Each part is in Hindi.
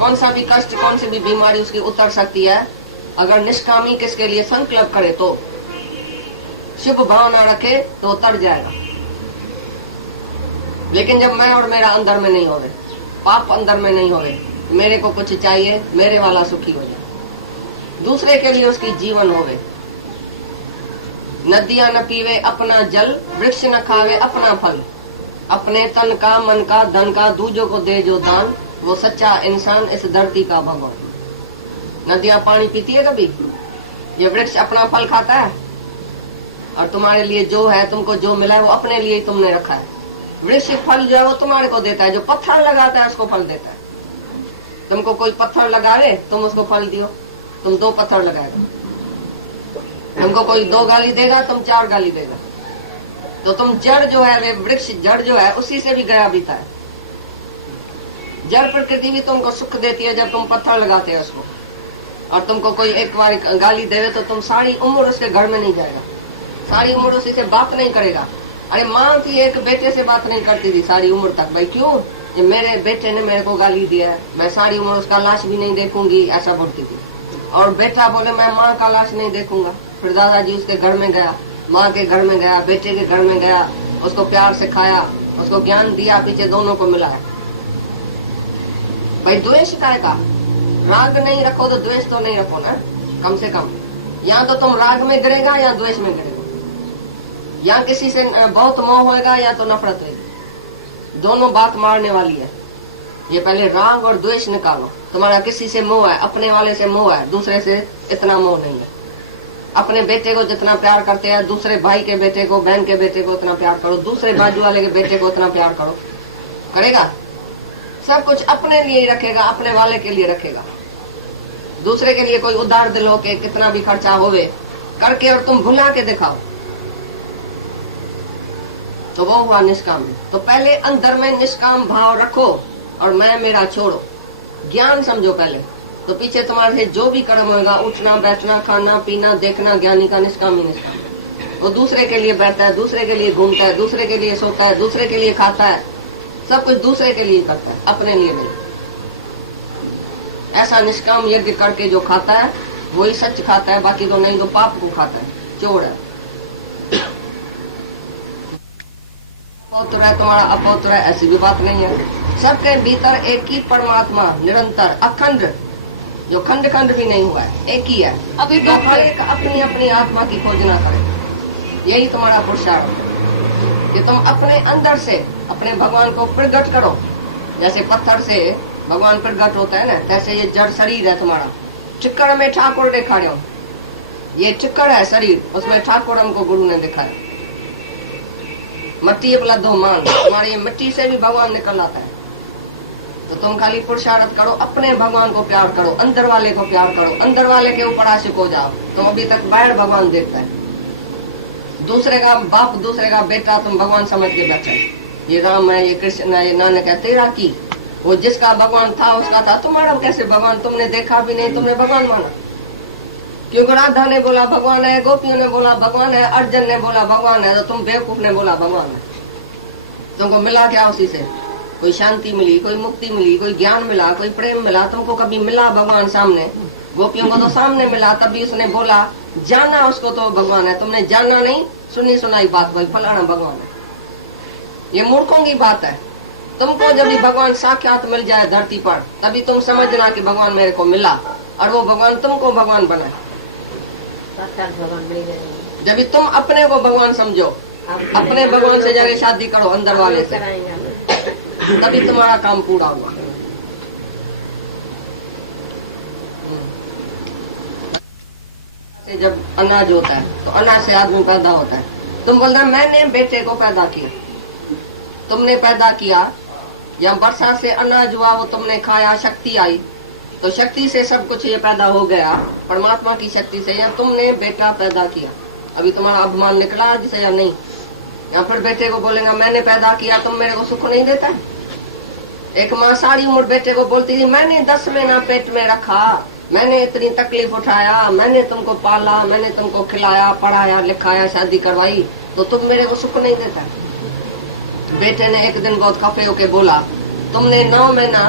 कौन सा भी कष्ट, कौन सी भी बीमारी उसकी उतर सकती है अगर निष्कामी किसके लिए संकल्प करे तो, शुभ भावना रखे तो उतर जाएगा। लेकिन जब मैं और मेरा अंदर में नहीं हो रहे, पाप अंदर में नहीं हो रहे, मेरे को कुछ चाहिए, मेरे वाला सुखी हो जाए, दूसरे के लिए उसकी जीवन होवे। नदियां न पीवे अपना जल, वृक्ष न खावे अपना फल, अपने तन का, मन का, धन का दूजों को दे जो दान, वो सच्चा इंसान इस धरती का भगवान। नदियां पानी पीती है कभी? ये वृक्ष अपना फल खाता है? और तुम्हारे लिए जो है, तुमको जो मिला है वो अपने लिए ही तुमने रखा है। वृक्ष फल जो है वो तुम्हारे को देता है, जो पत्थर लगाता है उसको फल देता है। तुमको कोई पत्थर लगावे तुम उसको फल दियो, तुम 2 पत्थर लगाएगा। तुमको कोई 2 गाली देगा, तुम 4 गाली देगा। तो तुम जड़ जो है, वे वृक्ष जड़ जो है उसी से भी गया बीता है। जड़ प्रकृति भी तुमको सुख देती है जब तुम पत्थर लगाते हो उसको। और तुमको कोई एक बार गाली देवे तो तुम सारी उम्र उसके घर में नहीं जाएगा, सारी उम्र उसी से बात नहीं करेगा। अरे माँ की एक बेटे से बात नहीं करती थी सारी उम्र तक। भाई क्यों? ये मेरे बेटे ने मेरे को गाली दिया है, मैं सारी उम्र उसका लाश भी नहीं देखूंगी, ऐसा बोलती थी। और बेटा बोले मैं माँ का लाश नहीं देखूंगा। फिर दादाजी उसके घर में गया, माँ के घर में गया, बेटे के घर में गया, उसको प्यार सिखाया, उसको ज्ञान दिया, पीछे दोनों को मिला है। भाई द्वेष का है का? राग नहीं रखो तो द्वेष तो नहीं रखो ना, कम से कम। या तो तुम राग में गिरेगा या द्वेष में गिरेगा, या किसी से बहुत मोह होएगा या तो नफरत होगी। दोनों बात मारने वाली है। ये पहले राग और द्वेष निकालो। तुम्हारा किसी से मोह है, अपने वाले से मोह है, दूसरे से इतना मोह नहीं है। अपने बेटे को जितना प्यार करते हैं, दूसरे भाई के बेटे को, बहन के बेटे को उतना प्यार करो, दूसरे बाजू वाले के बेटे को उतना प्यार करो। करेगा? सब कुछ अपने लिए ही रखेगा, अपने वाले के लिए रखेगा। दूसरे के लिए कोई उदार दिल होके कितना भी खर्चा होवे करके और तुम भुला के दिखाओ तो वो हुआ निष्काम। तो पहले अंदर में निष्काम भाव रखो और मैं मेरा छोड़ो, ज्ञान समझो पहले। तो पीछे तुम्हारे से जो भी कर्म होगा, उठना बैठना खाना पीना देखना, ज्ञानी का निष्काम ही निष्काम। वो दूसरे के लिए बैठता है, दूसरे के लिए घूमता है, दूसरे के लिए सोता है, दूसरे के लिए खाता है, सब कुछ दूसरे के लिए करता है, अपने लिए नहीं। ऐसा निष्काम यज्ञ करके जो खाता है वही सच खाता है, बाकी तो नहीं तो पाप को खाता है, चोर है। अपौत्र है तुम्हारा, अपौत्र है ऐसी भी बात नहीं है। सबके भीतर एक ही परमात्मा निरंतर अखंड, जो खंड खंड भी नहीं हुआ है, एक ही है। अभी तो हर एक अपनी अपनी आत्मा की खोज ना करे। यही तुम्हारा पुरुषार्थ कि तुम अपने अंदर से अपने भगवान को प्रकट करो। जैसे पत्थर से भगवान प्रकट होता है ना, तैसे ये जड़ शरीर है तुम्हारा। चिक्कड़ में ठाकुर दिखाड़े हो, ये चिक्कड़ है शरीर, उसमें ठाकुर हमको गुरु ने दिखाया। मट्टी अपला दो मान, तुम्हारी मिट्टी से भी भगवान निकल आता है। तो तुम खाली पुरुषार्थ करो, अपने भगवान को प्यार करो, अंदर वाले को प्यार करो, अंदर वाले के ऊपर आशिक हो जाओ। तुम अभी तक बाहर भगवान देखता है, दूसरे का बाप, दूसरे का बेटा तुम भगवान समझ के बैठे। ये राम है, ये कृष्ण है, ये नानक है, तेरा की। वो जिसका भगवान था उसका था, तुम्हारा कैसे भगवान? तुमने देखा भी नहीं, तुमने भगवान माना। क्योंकि राधा ने बोला भगवान है, गोपियों ने बोला भगवान है, अर्जुन ने बोला भगवान है, तो तुम बेवकूफ ने बोला भगवान है। तुमको मिला क्या उसी से? कोई शांति मिली, कोई मुक्ति मिली, कोई ज्ञान मिला, कोई प्रेम मिला? तुमको कभी मिला भगवान सामने? गोपियों को तो सामने मिला, तभी उसने बोला, जाना उसको तो भगवान है। तुमने जाना नहीं, सुनी सुनाई बात, भाई फलाना भगवान है। ये मूर्खों की बात है। तुमको जब भी भगवान साक्षात मिल जाए धरती पर, तभी तुम समझना कि भगवान मेरे को मिला, और वो भगवान तुमको भगवान बनाए। जब भी तुम अपने को भगवान समझो, अपने भगवान से जाके शादी करो अंदर वाले से, तभी तुम्हारा काम पूरा हुआ। जब अनाज होता है तो अनाज से आदमी पैदा होता है। तुम बोल रहे मैंने बेटे को पैदा किया, तुमने पैदा किया, या वर्षा से अनाज हुआ वो तुमने खाया, शक्ति आई, तो शक्ति से सब कुछ ये पैदा हो गया, परमात्मा की शक्ति से। या तुमने बेटा पैदा किया, अभी तुम्हारा अभिमान निकला जिसे या नहीं? या फिर बेटे को बोलेगा मैंने पैदा किया, तुम मेरे को सुख नहीं देता है? एक माँ सारी उम्र बेटे को बोलती थी मैंने 10 महीना पेट में रखा, मैंने इतनी तकलीफ उठाया, मैंने तुमको पाला, मैंने तुमको खिलाया, पढ़ाया, लिखाया, शादी करवाई, तो तुम मेरे को सुख नहीं देता है। बेटे ने एक दिन बहुत खफे होके बोला तुमने 9 महीना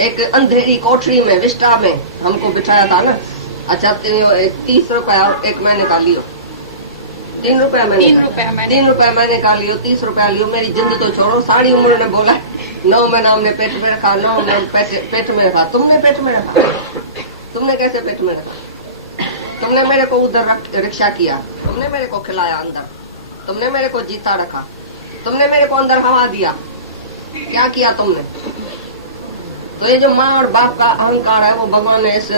एक अंधेरी कोठरी में विस्टा में हमको बिठाया था ना। अच्छा 30 रुपया एक महीने का लियो, 3 रुपया मैंने 3 रुपया मैंने का लियो, 30 रुपया लियो। मेरी जिंद तो छोड़ो, सारी उम्र ने बोला 9 महीना हमने पेट में रखा, 9 महीना पेट में रखा। तुमने पेट में रखा? तुमने कैसे पेट में रखा? तुमने मेरे को उधर रिक्शा किया, तुमने मेरे को खिलाया अंदर, तुमने मेरे को जीता रखा, तुमने मेरे को अंदर हवा दिया, क्या किया तुमने? तो ये जो माँ और बाप का अहंकार है वो भगवान ने इस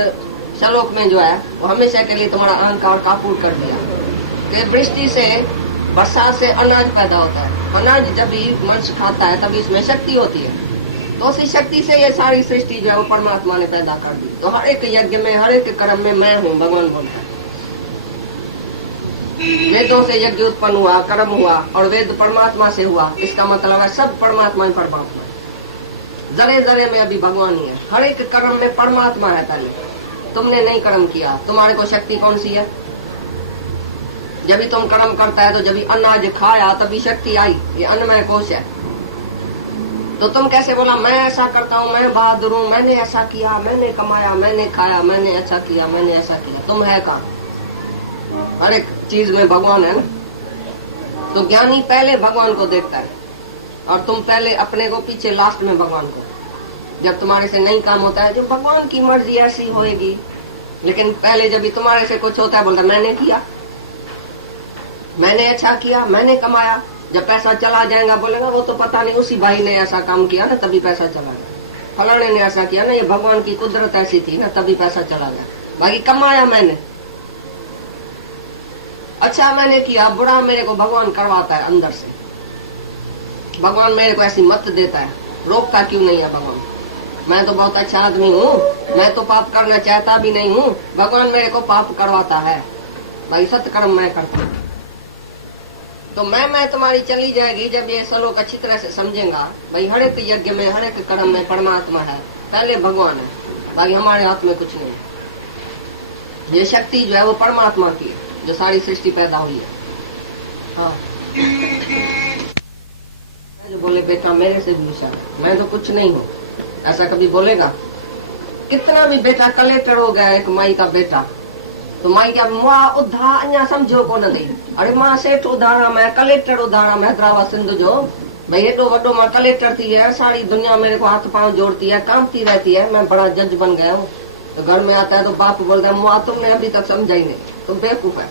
श्लोक में जो है वो हमेशा के लिए तुम्हारा अहंकार काबू कर दिया। कि वृष्टि से, बरसात से अनाज पैदा होता है। अनाज जब भी मनुष्य खाता है तभी इसमें शक्ति होती है। तो उसी शक्ति से ये सारी सृष्टि जो है वो परमात्मा ने पैदा कर दी। तो हर एक यज्ञ में, हर एक कर्म में मैं हूँ, भगवान बोलता है। वेदों से यज्ञ उत्पन्न हुआ, कर्म हुआ, और वेद परमात्मा से हुआ। इसका मतलब है सब परमात्मा ही परमात्मा है। जरे जरे में अभी भगवान ही है। हर एक कर्म में परमात्मा है। पहले तुमने नहीं कर्म किया, तुम्हारे को शक्ति कौन सी है? जब भी तुम कर्म करता है तो जब भी अनाज खाया तभी शक्ति आई। ये अन्नमय कोश है। तो तुम कैसे बोला मैं ऐसा करता हूँ, मैं बहादुर हूँ, मैंने ऐसा किया, मैंने कमाया, मैंने खाया, मैंने ऐसा किया, मैंने ऐसा किया। तुम है कहाँ? हर एक चीज में भगवान है ना। तो ज्ञानी पहले भगवान को देखता है और तुम पहले अपने को, पीछे लास्ट में भगवान को। जब तुम्हारे से नहीं काम होता है, जो भगवान की मर्जी ऐसी होएगी। लेकिन पहले जब भी तुम्हारे से कुछ होता है बोलता मैंने किया, मैंने अच्छा किया, मैंने कमाया। जब पैसा चला जाएगा बोलेगा वो तो पता नहीं उसी भाई ने ऐसा काम किया ना तभी पैसा चला गया, फलाने ने ऐसा किया ना, ये भगवान की कुदरत ऐसी थी ना तभी पैसा चला गया। बाकी कमाया मैंने, अच्छा मैंने किया, बुरा मेरे को भगवान करवाता है अंदर से। भगवान मेरे को ऐसी मत देता है, रोकता क्यों नहीं है भगवान? मैं तो बहुत अच्छा आदमी हूँ, मैं तो पाप करना चाहता भी नहीं हूँ, भगवान मेरे को पाप करवाता है। भाई सत्कर्म मैं करता हूँ। तो मैं तुम्हारी चली जाएगी जब ये श्लोक अच्छी तरह से समझेगा। भाई हर एक यज्ञ में, हर एक कर्म में परमात्मा है, पहले भगवान है, बाकी हमारे हाथ में कुछ नहीं। ये शक्ति जो है वो परमात्मा की है, जो सारी सृष्टि पैदा हुई है। हाँ जो बोले बेटा मेरे से भी होशियार, मैं तो कुछ नहीं हूँ, ऐसा कभी बोलेगा? कितना भी बेटा कलेक्टर हो गया, एक माई का बेटा, तो माई क्या मुआ उद्धा अञा समझो को न दी। अरे मां सेठ उधारा मैं, कलेक्टर उधारा मैं, हैदराबाद सिंध जो भाई एडो वडो मां कलेक्टर थी है, सारी दुनिया मेरे को हाथ पांव जोड़ती है, कांपती रहती है, मैं बड़ा जज बन गया हूँ। तो घर में आता है तो बाप बोलता है मुआ तुमने अभी तक समझा ही नहीं, तुम बेवकूफ है।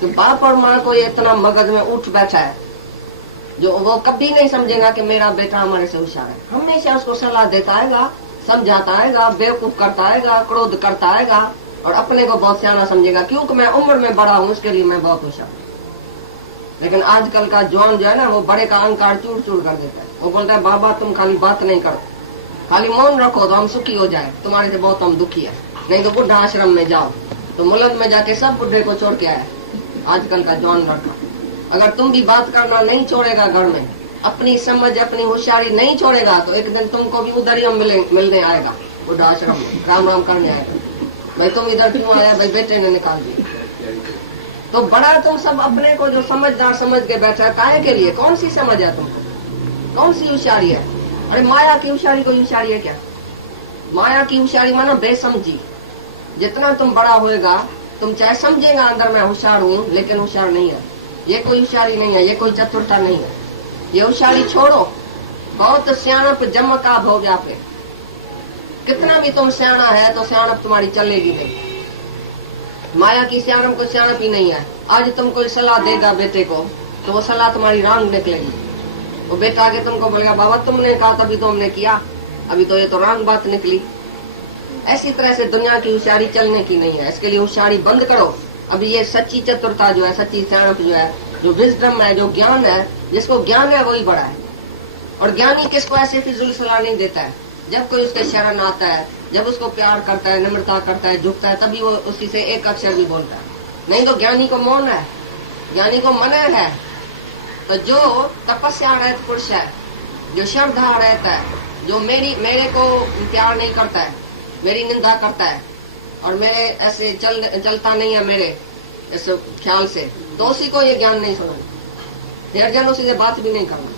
तो बाप और माँ को ये इतना मगज में उठ बैठा है जो वो कभी नहीं समझेगा कि मेरा बेटा हमारे से होशियार है। हमेशा उसको सलाह देता आएगा, समझाता आएगा, बेवकूफ करता आएगा, क्रोध करता आएगा, और अपने को बहुत सियाना समझेगा क्योंकि मैं उम्र में बड़ा हूँ, उसके लिए मैं बहुत होशियार हूँ। लेकिन आजकल का जवान जो है ना वो बड़े का अहंकार चूर चूर कर देता है। वो बोलता है बाबा तुम खाली बात नहीं करो, खाली मौन रखो तो हम सुखी हो जाए, तुम्हारे से बहुत हम दुखी है, नहीं तो बुढ़ा आश्रम में जाओ। तो मुलद में जाके सब बुढ़े को छोड़ के आया आजकल का जवान लड़का। अगर तुम भी बात करना नहीं छोड़ेगा, घर में अपनी समझ, अपनी होशियारी नहीं छोड़ेगा, तो एक दिन तुमको भी उधर ही मिलने आएगा, बुढ़ा आश्रम में राम राम करने आएगा। भाई तुम इधर क्यों आया? भाई बेटे ने निकाल दिया। तो बड़ा तुम सब अपने को जो समझदार समझ के बैठा, काहे के लिए? कौन सी समझ है तुमको? कौन सी होशियारी है? अरे माया की होशियारी कोई होशियारी है क्या? माया की होशियारी मानो बेसमझी। जितना तुम बड़ा होएगा तुम चाहे समझेगा अंदर मैं होशियार हूँ, लेकिन होशियार नहीं है। ये कोई होशियारी नहीं है, ये कोई चतुरता नहीं है। ये होशियारी छोड़ो, बहुत सियाणप जम का भो व्यापे। कितना भी तुम सियाणा है तो सियाणप तुम्हारी चलेगी नहीं। माया की सियाणप को सियाणप ही नहीं है। आज तुम कोई सलाह देगा बेटे को तो वो सलाह तुम्हारी रांग निकलेगी। वो बेटा आगे तुमको बोलेगा बाबा तुमने कहा तभी तो हमने किया, अभी तो ये तो रांग बात निकली। ऐसी तरह से दुनिया की होशियारी चलने की नहीं है। इसके लिए होशियारी बंद करो। अभी ये सच्ची चतुरता जो है, सच्ची सियाणप जो है, जो विजडम है, जो ज्ञान है, जिसको ज्ञान है वही बड़ा है। और ज्ञानी किसको ऐसे फिजूल सलाह नहीं देता है। जब कोई उसके शरण आता है, जब उसको प्यार करता है, निम्रता करता है, झुकता है, तभी वो उसी से एक अक्षर भी बोलता है। नहीं तो ज्ञानी को मौन है, ज्ञानी को मना है। तो जो तपस्या रहित पुरुष है, जो श्रद्धा रहता है, जो मेरे को प्यार नहीं करता है, मेरी निंदा करता है और मेरे ऐसे चलता नहीं है मेरे ऐसे ख्याल से, तो उसी को ये ज्ञान नहीं सुना। निर्जन उसी से बात भी नहीं करना।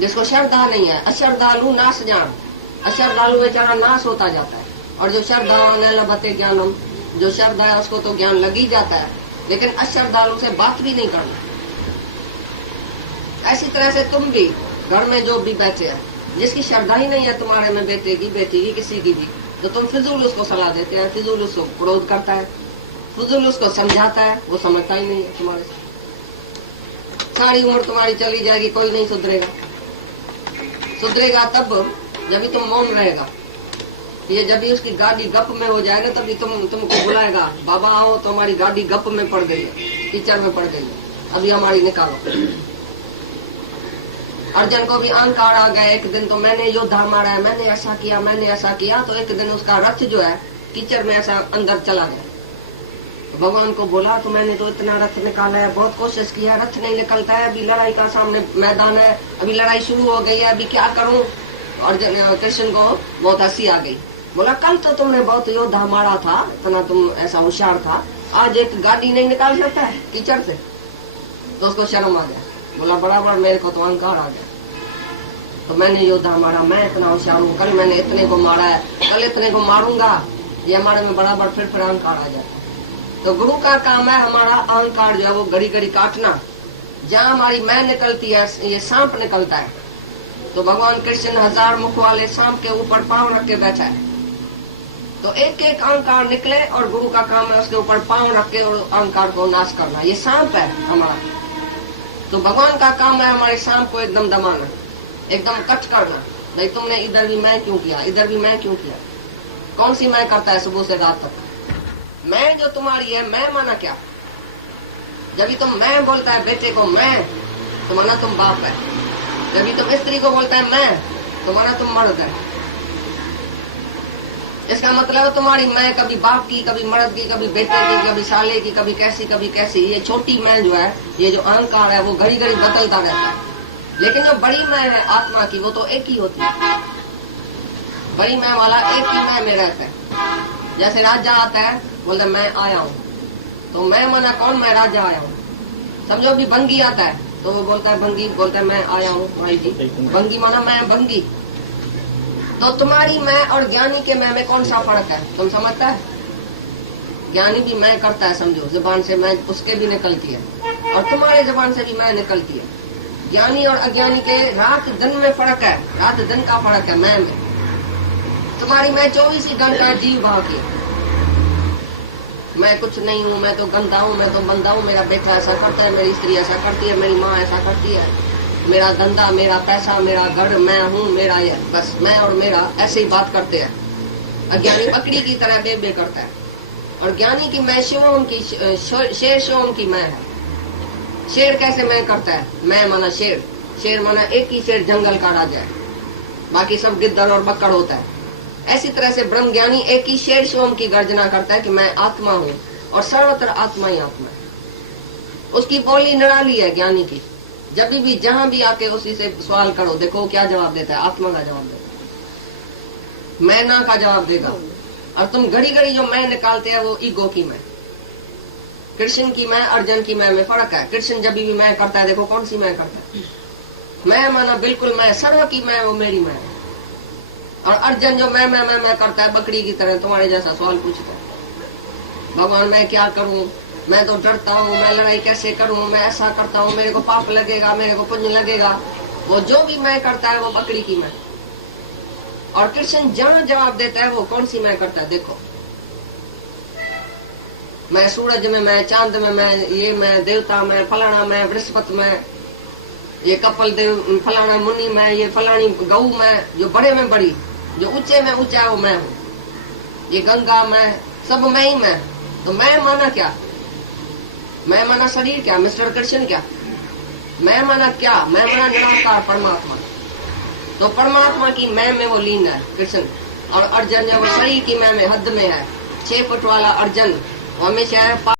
जिसको श्रद्धा नहीं है, अश्रद्धालु नाश जान, अश्रद्धालु बेचारा नाश होता जाता है। और जो श्रद्धावान है लभते ज्ञानम, जो श्रद्धा है उसको तो ज्ञान लग ही जाता है, लेकिन अश्रद्धालु से बात भी नहीं करना। ऐसी तरह से तुम भी घर में जो भी बैठे हैं, जिसकी श्रद्धा ही नहीं है तुम्हारे में, बेटे की बेटी की किसी की भी, तो तुम फिजूल उसको सलाह देते हैं, फिजूल उसको क्रोध करता है, फिजूल उसको समझाता है, वो समझता ही नहीं है तुम्हारे से। सारी उम्र तुम्हारी चली जाएगी, कोई नहीं सुधरेगा। सुधरेगा तब जब भी तुम मौन रहेगा। ये जब भी उसकी गाड़ी गप में हो जाएगा तभी तुमको बुलाएगा, बाबा आओ तो हमारी गाड़ी गप में पड़ गई है, कीचड़ में पड़ गई है, अभी हमारी निकालो। अर्जुन को भी अहंकार आ गया एक दिन, तो मैंने योद्धा मारा है, मैंने ऐसा किया, मैंने ऐसा किया, तो एक दिन उसका रथ जो है कीचड़ में ऐसा अंदर चला गया। भगवान को बोला तो मैंने तो इतना रथ निकाला है, बहुत कोशिश किया, रथ नहीं निकलता है, अभी लड़ाई का सामने मैदान है, अभी लड़ाई शुरू हो गई है, अभी क्या करूं। अर्जुन कृष्ण को बहुत हंसी आ गई। बोला कल तो तुमने बहुत योद्धा मारा था, इतना तुम ऐसा होशियार था, आज एक गाड़ी नहीं निकाल सकता है कीचड़ से। तो उसको शर्म आ गया, बोला बराबर मेरे को तो अहंकार आ गया, तो मैंने योद्धा मारा, मैं इतना होशियार हूँ, कल मैंने इतने को मारा है, कल इतने को मारूंगा, ये हमारे में बराबर फिर अहंकार आ जाता है। तो गुरु का काम है हमारा अहंकार जो है वो घड़ी घड़ी काटना। जहाँ हमारी मैं निकलती है, ये सांप निकलता है, तो भगवान कृष्ण 1000 मुख वाले सांप के ऊपर पांव रख के बैठा है, तो एक एक अहंकार निकले और गुरु का काम है उसके ऊपर पांव रख के और अहंकार को नाश करना। ये सांप है हमारा। तो भगवान का काम है हमारे सांप को एकदम दबाना, एकदम कट करना। भाई तुमने इधर भी मैं क्यों किया, इधर भी मैं क्यों किया, कौन सी मैं करता है सुबह से रात तक। मैं जो तुम्हारी है, मैं माना क्या। जब भी तुम मैं बोलता है बेटे को मैं, तो माना तुम बाप है। जब भी तुम स्त्री को बोलता है मैं, तो माना तुम मर्द है। इसका मतलब तुम्हारी मैं कभी बाप की, कभी मर्द की, कभी बेटे की, कभी साले की, कभी कैसी कभी कैसी। ये छोटी मैं जो है, ये जो अहंकार है, वो घड़ी घड़ी बदलता रहता है। लेकिन जो बड़ी मैं है आत्मा की, वो तो एक ही होती है। बड़ी मैं वाला एक ही मैं में रहता है। जैसे राजा आता है, बोलता है मैं आया हूँ, तो मैं माना कौन, मैं राजा आया हूँ। समझो भी भंगी आता है, तो वो बोलता है भंगी, बोलता है मैं आया हूँ भाई जी, भंगी माना मैं भंगी। तो तुम्हारी मैं और ज्ञानी के मैं में कौन सा फर्क है, तुम समझता है। ज्ञानी भी मैं करता है, समझो जुबान से मैं उसके भी निकलती है, और तुम्हारे जुबान से भी मैं निकलती है। ज्ञानी और अज्ञानी के रात दिन में फर्क है, रात दिन का फर्क है मैं में। तुम्हारी मैं 24 घंटा जीव भाव की, मैं कुछ नहीं हूँ, मैं तो गंदा हूँ, मैं तो बंदा हूँ, मेरा बेटा ऐसा करता है, मेरी स्त्री ऐसा करती है, मेरी माँ ऐसा करती है, मेरा धंधा, मेरा पैसा, मेरा घर, मैं हूँ, मेरा ये, बस मैं और मेरा, ऐसे ही बात करते हैं। अज्ञानी बकरी की तरह बे करता है, और ज्ञानी की मैं शिवों की, शेर शिवों की मैं है। शेर कैसे मैं करता है, मैं माना शेर, शेर माना एक ही शेर जंगल का राजा है, बाकी सब गिद्दड़ और बक्कड़ होता है। ऐसी तरह से ब्रह्म ज्ञानी एक ही शेर शिवम की गर्जना करता है कि मैं आत्मा हूँ, और सर्वत्र आत्मा ही आत्मा है। उसकी बोली निराली है ज्ञानी की। जब भी जहां भी आके उसी से सवाल करो, देखो क्या जवाब देता है, आत्मा का जवाब देता है, मैं ना का जवाब देगा। और तुम घड़ी घड़ी जो मैं निकालते हैं वो ईगो की मैं। कृष्ण की मैं, अर्जुन की मैं में फर्क है। कृष्ण जब भी मैं करता है, देखो कौन सी मैं करता है, मैं माना बिल्कुल मैं, सर्व की मैं, वो मेरी मैं। और अर्जुन जो मैं करता है, बकरी की तरह तुम्हारे जैसा सवाल पूछता है, भगवान मैं क्या करूं, मैं तो डरता हूँ, मैं लड़ाई कैसे करूं, मैं ऐसा करता हूँ, मेरे को पाप लगेगा, मेरे को पुण्य लगेगा। वो जो भी मैं करता है वो बकरी की मैं। और कृष्ण जहाँ जवाब देता है वो कौन सी मैं करता है, देखो मैं सूरज में, मैं चांद में, मैं ये, मैं देवता में, फलाना में, बृहस्पति में, ये कपिल देव, फलाना मुनि में, ये फलानी गऊ में, जो बड़े में बड़ी, जो ऊंचे में ऊंचा वो मैं हूँ, ये गंगा में, सब मैं ही मैं। तो मैं माना क्या, मैं माना शरीर क्या, मिस्टर कृष्ण क्या, मैं माना क्या, मैं माना निराकार परमात्मा। तो परमात्मा की मैं में वो लीन है कृष्ण। और अर्जुन जो वो शरीर की मैं में हद में है। 6 फुट वाला अर्जुन हमेशा है